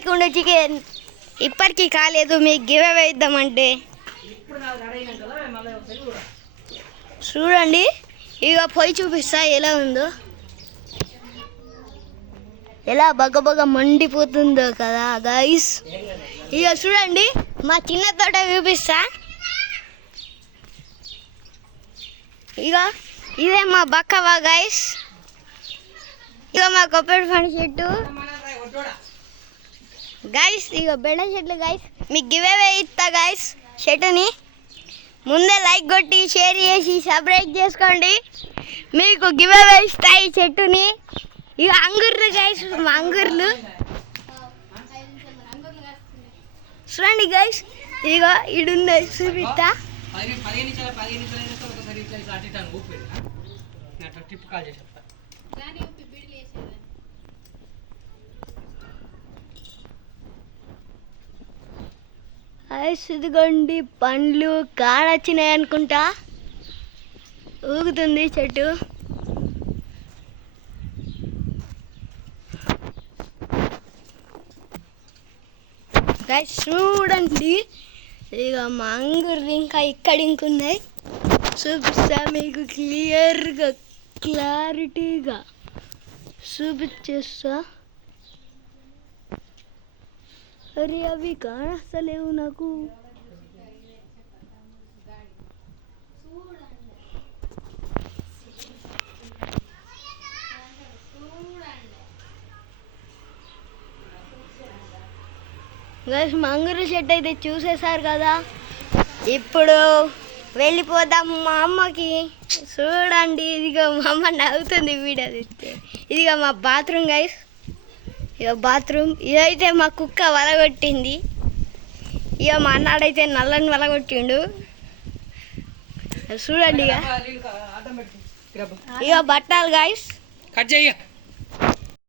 ఇప్పటికి ఉండే చికెన్ ఇప్పటికీ కాలేదు. మీకు గివ్ అవే ఇద్దామంటే చూడండి. ఇక పొయ్యి చూపిస్తా ఎలా ఉందో, ఎలా బగ్గ మండిపోతుందో కదా గైస్. ఇక చూడండి మా చిన్న తోట చూపిస్తా. ఇక ఇదే మా బక్కవా గైస్. ఇక మా కొబ్బరి పండు చెట్టు గైస్. ఇక బెండ చెట్లు గైస్. మీకు గివ్ అవే ఇస్తా గైస్. చెట్టుని ముందే లైక్ కొట్టి షేర్ చేసి సబ్స్క్రైబ్ చేసుకోండి. మీకు గివ్ అవే ఇస్తా ఈ చెట్టుని. ఇక అంగుర్లు గైస్, మా అంగుర్లు చూడండి గైస్. ఇక ఇడుంది చూపిస్తా. గైస్ ఇదిగోండి పండ్లు కాడొచ్చినాయి అనుకుంటా. ఊగుతుంది చెట్టు. గైస్ చూడండి. ఇక మా అంగుర్లు ఇంకా ఇక్కడ ఇంకున్నాయి. చూపిస్తా మీకు క్లారిటీగా చూపించేస్తా. అరే అవి కానస్తలేవు నాకు. గైస్ మంగూరు చెట్టు అయితే చూసేశారు కదా. ఇప్పుడు వెళ్ళిపోదాం మా అమ్మకి. చూడండి ఇదిగో మా అమ్మ నవ్వుతుంది వీడియో తీస్తే. ఇదిగో మా బాత్రూమ్ గైస్. ఇక బాత్రూమ్. ఇదైతే మా కుక్క వలగొట్టింది. ఇక మా అన్నాడైతే నల్లని వలగొట్టిండు. చూడండి ఇక బట్టలు గైస్. కట్ చెయ్య.